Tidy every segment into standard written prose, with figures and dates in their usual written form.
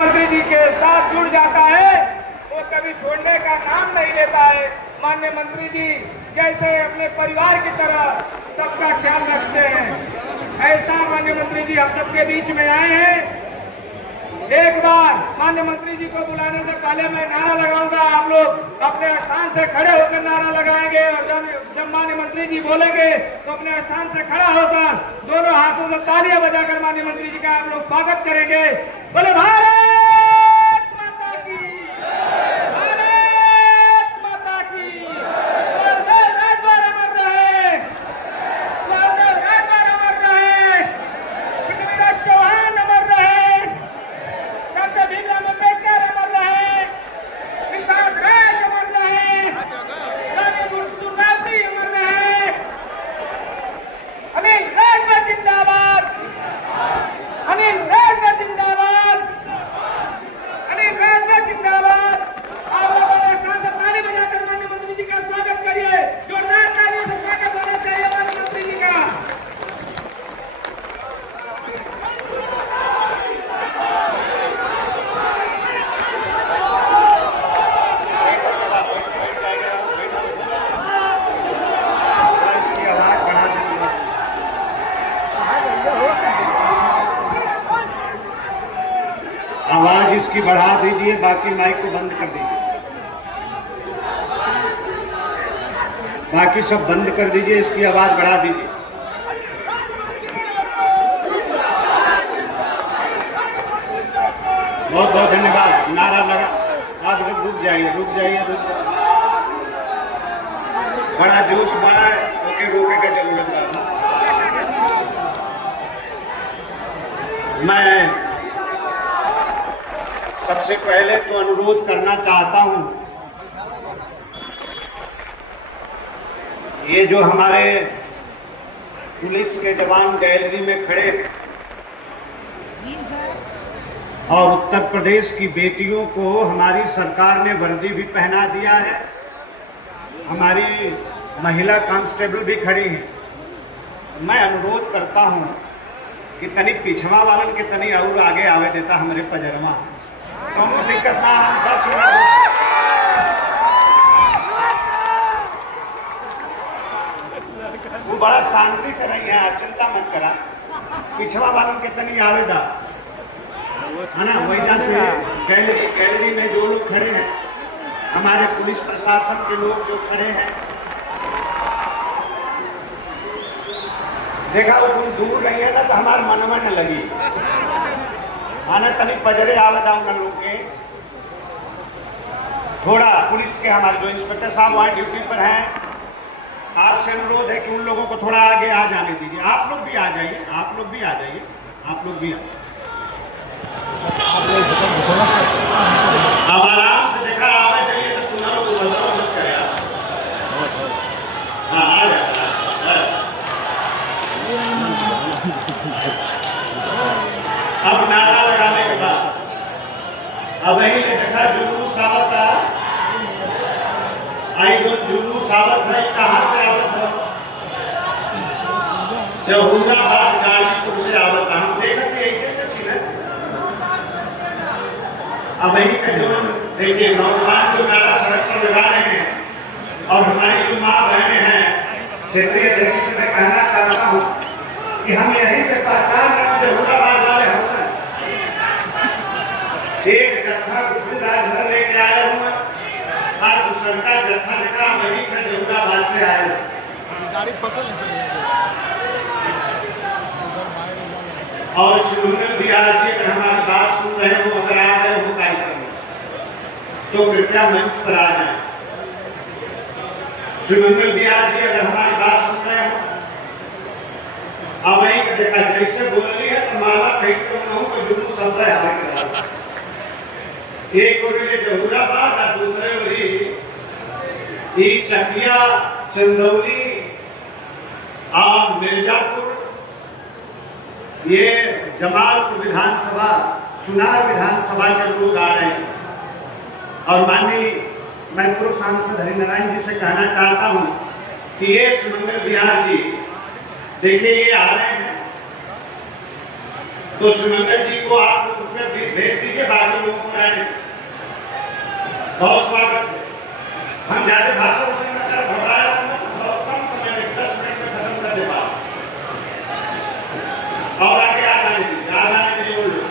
मंत्री जी के साथ जुड़ जाता है वो कभी छोड़ने का नाम नहीं लेता है। माननीय मंत्री जी जैसे अपने परिवार की तरह सबका ख्याल रखते हैं, ऐसा माननीय मंत्री जी हम सबके बीच में आए हैं। एक बार माननीय मंत्री जी को बुलाने से पहले मैं नारा लगाऊंगा, आप लोग अपने स्थान से खड़े होकर नारा लगाएंगे और जब माननीय मंत्री जी बोलेंगे तो अपने स्थान से खड़ा होकर दोनों हाथों से तालियां बजाकर माननीय मंत्री जी का आप लोग स्वागत करेंगे। बोले भारत माता की, भारत माता की। स्वर्गदेव राजभर अमर रहे, स्वर्गदेव राजभर अमर रहे, पृथ्वीराज चौहान अमर रहे, डॉक्टर भीमराव अम्बेडकर अमर रहे, निषाद राज अमर रहे, रानी दुर्गावती अमर रहे। अनिल राजभर जिंदाबाद, अनिल राजभर जिंदाबाद, अनिल राजभर जिंदाबाद। आप लोग अपने स्थान से ताली बजाकर माननीय मंत्री जी का स्वागत करिए। जोरदार तालियों से स्वागत होना चाहिए माननीय मंत्री जी का। आवाज इसकी बढ़ा दीजिए, बाकी माइक को बंद कर दीजिए, बाकी सब बंद कर दीजिए, इसकी आवाज बढ़ा दीजिए। बहुत बहुत धन्यवाद। नारा लगा, आप रुक जाइए, रुक जाइए, रुक जाइए। बड़ा जोश बड़ा ओके, रोके का जरूरत है। मैं सबसे पहले तो अनुरोध करना चाहता हूं, ये जो हमारे पुलिस के जवान गैलरी में खड़े हैं और उत्तर प्रदेश की बेटियों को हमारी सरकार ने वर्दी भी पहना दिया है, हमारी महिला कांस्टेबल भी खड़ी हैं। मैं अनुरोध करता हूं कि तनी पिछवा वालन के तनी और आगे आवे देता हमारे पजरमा, दोनों दिक्कत ना, हम 10 मिनट। वो बड़ा शांति से रही है, चिंता मत करा। पिछवा वालों के तनी आवेदा है ना, वजह से गैलरी में जो लोग खड़े हैं, हमारे पुलिस प्रशासन के लोग जो खड़े हैं, देखा वो दूर रही है ना तो हमारे मन में न लगी आना, तनी पजरे आवेदा उन लोग के। थोड़ा पुलिस के हमारे जो इंस्पेक्टर साहब वहाँ ड्यूटी पर हैं, आपसे अनुरोध है कि उन लोगों को थोड़ा आगे आ जाने दीजिए। आप लोग भी आ जाइए, आप लोग भी आ जाइए, आप लोग भी आ जाइए। अब आराम से देखा आवे जाइए तो तुम लोग मदद करे। हाँ आ जाए। अब नारा लगाने के बाद अब यही देखा जुलूस आवता आई, जो जुलूस आवत है कहाँ से आवत है? जहुराबाद गाजीपुर से आवत है। हम देखते हैं से छिले। अब यही के जो देखिए नौजवान जो नारा सड़क पर लगा रहे हैं और हमारी जो माँ बहनें हैं, क्षेत्रीय तरीके से मैं कहना चाहता हूँ कि हम यहीं से पहचान रहे जहुराबाद वाले हम एक जत्था राजभर लेके आया हूँ और दूसरा का जत्था देखा वही का जहुराबाद से आया हूँ। और शिवमंगल बिहार जी अगर हमारी बात सुन रहे हो, अगर आ रहे हो कार्यक्रम तो कृपया मंच पर आ जाए। शिवमंगल बिहार जी अगर हमारी बात सुन रहे हो, अब वही देखा जैसे बोल रही है तो माला फेंक तो न हो तो जुलूस सब है। एक ओरिले जहुराबाद और दूसरे ओरी चकिया, चंदौली और मिर्जापुर, ये जमालपुर विधानसभा, चुनाव विधानसभा के लोग आ रहे हैं। और माननीय मैं पूर्व सांसद हरिनारायण जी से कहना चाहता हूं कि ये शिवमंगल बिहार जी देखिए ये आ रहे हैं तो शिवमंगल जी को आप में भेज दीजिए, बाकी लोगों को रहने दीजिए। बहुत स्वागत है। हम ज्यादा भाषण से न कर घबराया बहुत कम समय में 10 मिनट में खत्म कर दे बात, और आगे आ जाने दीजिए वो लोग।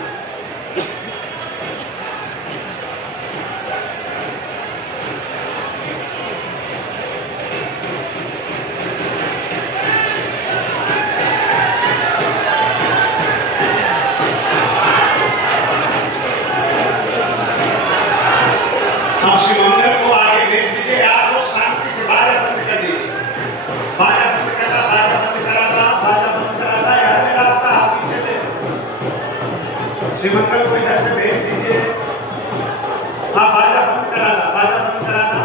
आप शिवमंगल को आगे भेज दीजिए। आप लोग शांति से बाजा बंद कर दीजिए। बाजा बंद करा, बाजा बंद करा था, बाजा बंद करा था, यहाँ से रास्ता आप पीछे दे। शिवमंगल को इधर से भेज दीजिए। आप बाजा बंद करा था, बाजा बंद करा था,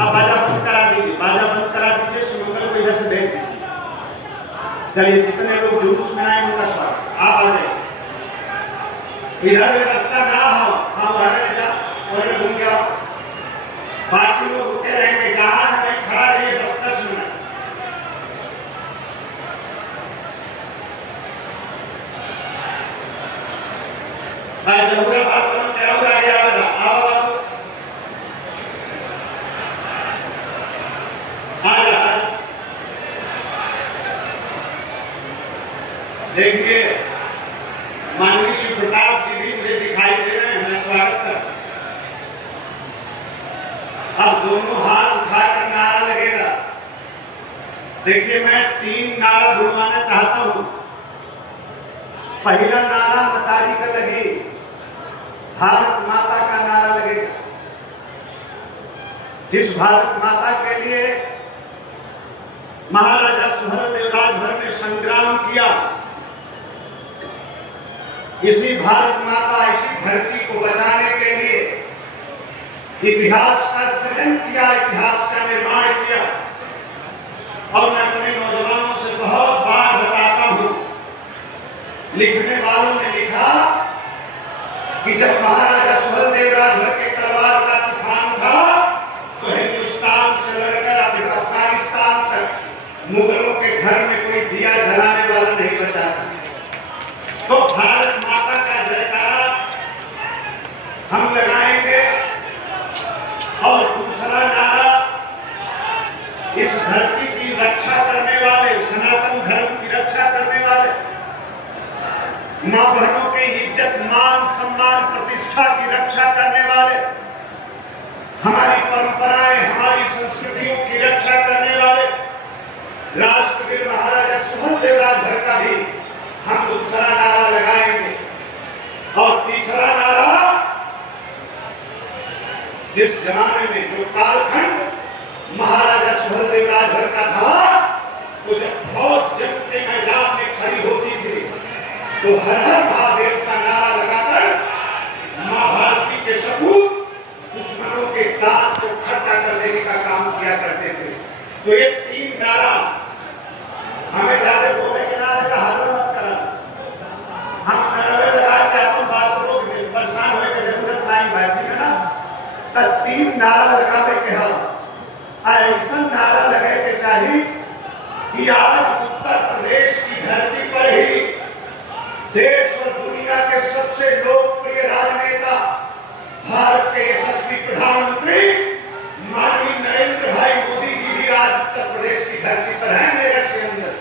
आप बाजा बंद करा दीजिए, बाजा बंद करा दीजिए। शिवमंगल को इधर से भेज दीजिए। चलिए, जितने लोग जुलूस में आए उनका स्वागत। आप आ जाइए। इधर रास्ता ना हो, हाँ बाहर ले जाओ और घूम के आओ। बाकी लोग रुके रहेंगे, जहां है वहीं खड़ा रहिए बस 10 मिनट। जमुरा बात करो, क्या हो रहा है? आओ देखिए, माननीय श्री प्रताप जी भी मुझे दिखाई दे रहे हैं, मैं स्वागत करता। अब दोनों हाथ उठाकर नारा लगेगा। देखिए, मैं 3 नारा बुलवाना चाहता हूं। पहला नारा मतारी का लगे, भारत माता का नारा लगेगा। जिस भारत माता के लिए महाराजा सुहेलदेव राजभर ने संग्राम किया, इसी भारत माता, इसी धरती को बचाने के लिए इतिहास का सृजन किया, इतिहास का निर्माण किया। और मैं अपने नौजवानों से बहुत बार बताता हूं, लिखने वालों ने लिखा कि जब महाराजा सुहेलदेव राजभर के तलवार का तूफान था तो हिंदुस्तान से लड़कर अफगानिस्तान तक मुगलों के घर में कोई दिया जलाने वाला नहीं बचा था। तो भारत माता का जयकारा हम लगाएंगे। और दूसरा नारा, इस धरती की रक्षा करने वाले, सनातन धर्म की रक्षा करने वाले, मां बहनों की इज्जत, मान, सम्मान, प्रतिष्ठा की रक्षा करने वाले, हमारी परंपराएं, हमारी संस्कृतियों की रक्षा करने वाले राष्ट्रवीर महाराजा सुहेलदेव राजभर का भी हम दूसरा नारा लगाएंगे। और तीसरा नारा, जिस जमाने में जो कालखंड महाराजा सुहेलदेव राजभर का था, तो जब फौज जंग के मैदान में खड़ी होती थी तो हर हर महादेव का नारा लगाकर मां भारती के सपूत दुश्मनों के दांत को खट्टा कर देने का काम किया करते थे। तो ये 3 नारा, हमें ज्यादा बोलने के नारे का हल मत करना। हम नारे लगा के अपन बात को परेशान होने की जरूरत नहीं, बैठी है ना। तो 3 नारा लगाने के हम ऐसा नारा लगे के चाहिए कि आज उत्तर प्रदेश की धरती पर ही देश और दुनिया के सबसे लोकप्रिय राजनेता, भारत के यशस्वी प्रधानमंत्री माननीय नरेंद्र भाई मोदी जी भी आज उत्तर प्रदेश की धरती पर हैं, मेरठ के अंदर।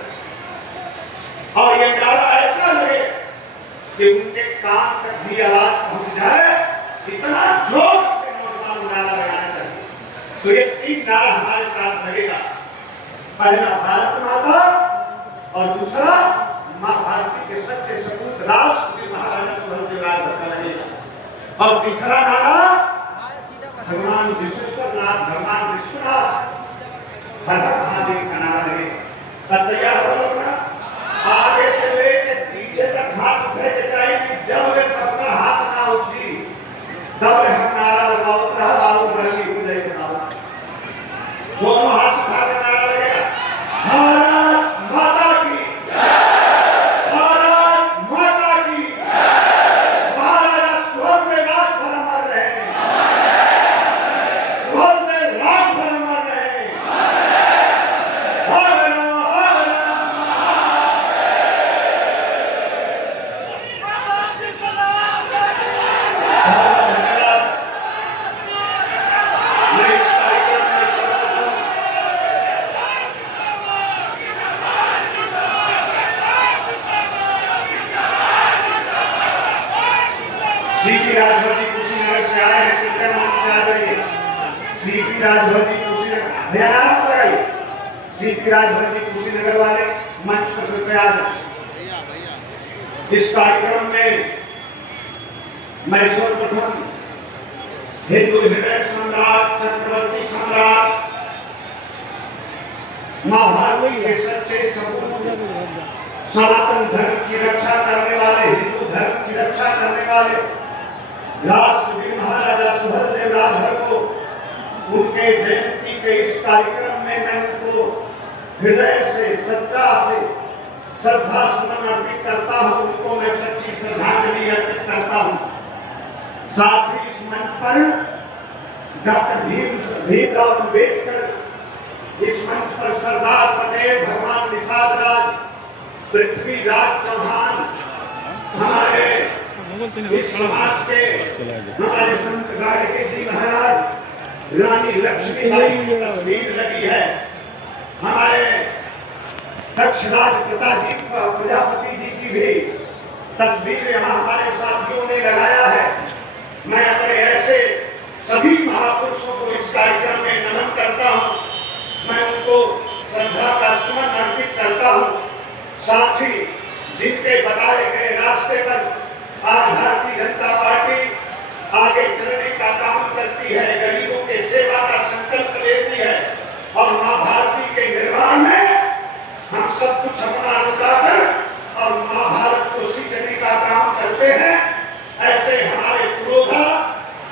और ये नारा ऐसा लगे कि उनके कान तक भी आवाज पहुंच जाए, इतना जोर से नौजवान नारा लगाना चाहिए। तो ये 3 नारा हमारे साथ लगेगा। पहला भारत माता, और दूसरा मां भारती के सच्चे सपूत राष्ट्रपति महाराजा सुहेलदेव राजभर का लगेगा। और तीसरा नारा भगवान विश्वेश्वरनाथ, भगवान विश्वनाथ, हर हर महादेव का नारा लगेगा। तैयार हो लोग ना? आगे से लेके पीछे तक हाथ उठे के चाहिए कि जब वे सबका हाथ ना उठी तब हम नारा लगाओ, आओ बरली हो जाए बताओ। दोनों हाथ उठा के नारा लगेगा, भारत माता की, भारत माता की, महाराजा सुहेलदेव राजभर अमर रहे, सुहेलदेव राजभर अमर रहे। सीपी राजभर जी कुशीनगर से आए हैं, कृपया मंच से आ जाइए। सीपी राजभर जी कुशीनगर, ध्यान लगाइए, सीपी राजभर जी कुशीनगर वाले मंच पर कृपया आ जाए। इस कार्यक्रम में मैं सर्वप्रथम हिंदू हृदय सम्राट, चक्रवर्ती सम्राट, मां भारती के सच्चे सपूत, सनातन धर्म की रक्षा करने वाले, हिंदू धर्म की रक्षा करने वाले राष्ट्रवीर महाराजा सुहेलदेव राजभर को उनके जयंती के इस कार्यक्रम में मैं उनको हृदय से, सच्चा से श्रद्धा सुमन अर्पित करता हूं, उनको मैं सच्ची श्रद्धांजलि अर्पित करता हूं। साथ ही इस मंच पर डॉक्टर भीमराव अम्बेडकर, इस मंच पर सरदार पटेल, भगवान निषाद राज, पृथ्वीराज चौहान, हमारे इस समाज के हमारे संत गाड़गे जी महाराज, रानी लक्ष्मीबाई की तस्वीर लगी है, हमारे दक्षराज प्रजापति जी की भी तस्वीर यहाँ हमारे साथियों ने लगाया है। मैं अपने ऐसे सभी महापुरुषों को इस कार्यक्रम में नमन करता हूँ, मैं उनको श्रद्धा का सुमन अर्पित करता हूँ। साथ ही जिनके बताए गए रास्ते पर आज भारतीय जनता पार्टी आगे चलने का काम करती है, गरीबों के सेवा का संकल्प लेती है और मां भारती के निर्माण में हम सब कुछ अपना लुटाकर और मां भारत को सींचने का काम करते हैं। ऐसे हमारे पुरोधा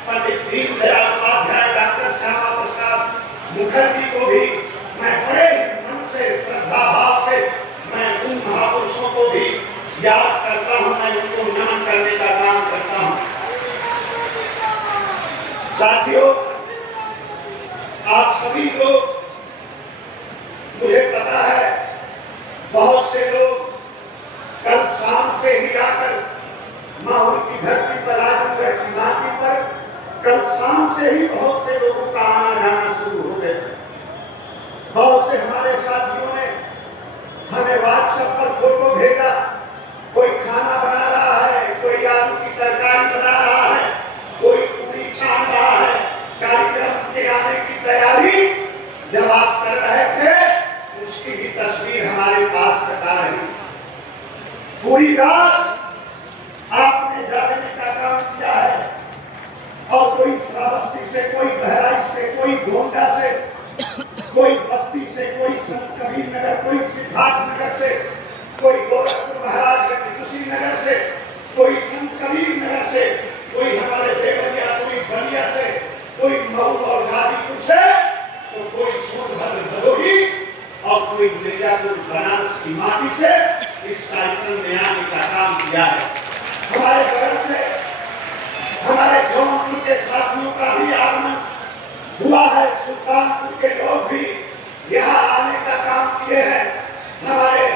पंडित दीनदयाल उपाध्याय, डॉक्टर श्यामा प्रसाद मुखर्जी को भी मैं बड़े मन से, श्रद्धा भाव से मैं उन महापुरुषों को भी याद करता हूं, मैं उनको नमन करने का काम करता हूं। साथियों, आप सभी लोग, मुझे पता है बहुत से लोग कल शाम से ही आकर माहौल की धरती पर, आजमगढ़ की माटी पर कल शाम से ही बहुत से लोगों का आना जाना शुरू हो गया। बहुत से हमारे साथियों ने हमें व्हाट्सएप पर फोटो भेजा, कोई खाना बना रहा है, कोई आलू की तरकारी बना रहा है, कोई पूरी छान रहा है। कार्यक्रम के आने की तैयारी जब आप कर रहे थे, उसकी भी तस्वीर हमारे पास बता रही। पूरी रात आपने जागने का काम किया है और कोई श्रावस्ती से, कोई बहराइच से, कोई गोंडा से, कोई बस्ती से, कोई संत कबीर नगर, कोई सिद्धार्थ नगर से, कोई गोरखपुर महाराजगंज कुशीनगर से, कोई संत कबीर नगर से, कोई हमारे देवरिया, कोई बलिया से, कोई मऊ और गाजीपुर से, तो कोई सोनभद्र भदोही और कोई मिर्जापुर बनारस की माटी से इस कार्यक्रम में आने का काम किया है। हमारे बगल से हमारे जौनपुर के साथियों का भी आगमन हुआ है, सुल्तानपुर के लोग भी यहाँ आने का काम किए हैं। हमारे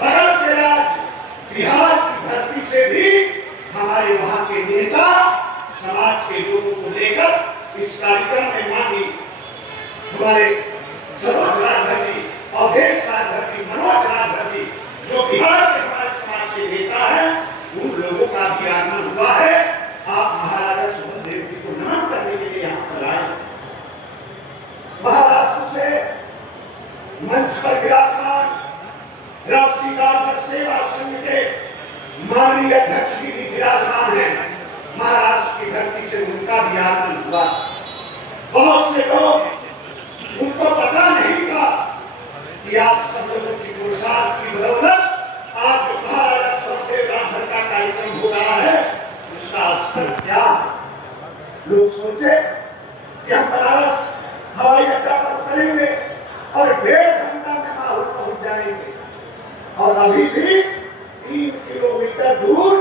बगल के राज्य बिहार की धरती से भी हमारे वहाँ के नेता समाज के लोगों को लेकर इस कार्यक्रम में मानी हमारे सरोज राजभर जी, अवधेश राजभर जी, मनोज राजभर जी, जो बिहार के हमारे समाज के नेता हैं, उन लोगों का भी आगमन हुआ है। आप महाराजा सुहेलदेव जी को नमन करने के लिए यहाँ पर आए। महाराष्ट्र से मंच पर विराजमान राष्ट्रीय राजभर सेवा संघ के माननीय अध्यक्ष जी भी विराजमान हैं। महाराष्ट्र की धरती से उनका भी आगमन हुआ। बहुत से लोग, उनको पता नहीं था कि आप सब लोगों की पुरुषार्थ की बदौलत आज जो महाराजा सुहेलदेव राजभर का कार्यक्रम हो रहा है, उसका स्तर क्या है। लोग सोचे कि हम बनारस हवाई अड्डा पर उतरेंगे और 1.5 घंटा में माहौल पहुंच जाएंगे, और अभी भी 3 किलोमीटर दूर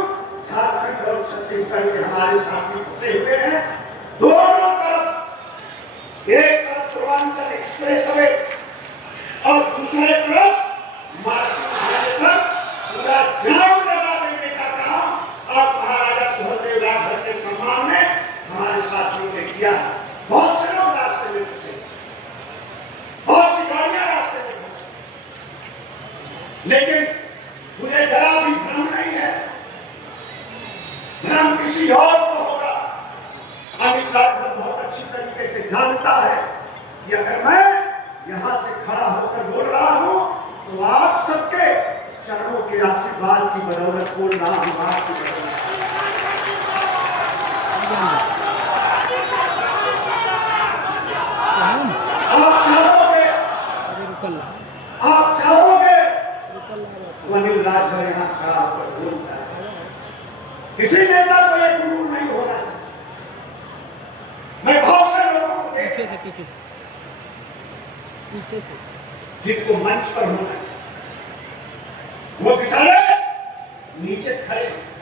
झारखंड और छत्तीसगढ़ के हमारे साथी फंसे हुए हैं। दोनों तरफ, एक तरफ पूर्वांचल एक्सप्रेस वे और दूसरे तरफ मार्केट तक पूरा जाम लगा देने का काम आप महाराजा सुहेलदेव राजभर के सम्मान में हमारे साथियों ने किया। बहुत से लोग रास्ते में फंसे, बहुत सी गाड़ियां रास्ते में फंसी, लेकिन मुझे जरा भी भ्रम नहीं है। भ्रम किसी और अनिल राजभर बहुत अच्छी तरीके से जानता है कि अगर मैं यहां से खड़ा होकर बोल रहा हूं तो आप सबके चरणों के आशीर्वाद की बदौलत बोल रहा हूं। आपकी बदौलत आप चाहोगे तो अनिल राजभर यहां खड़ा होकर बोलता है। किसी नेता को एक गुरु नहीं होना चाहिए। मैं बहुत से लोगों को देखा पीछे से जिनको मंच पर होना चाहिए, वो बेचारे नीचे खड़े हैं।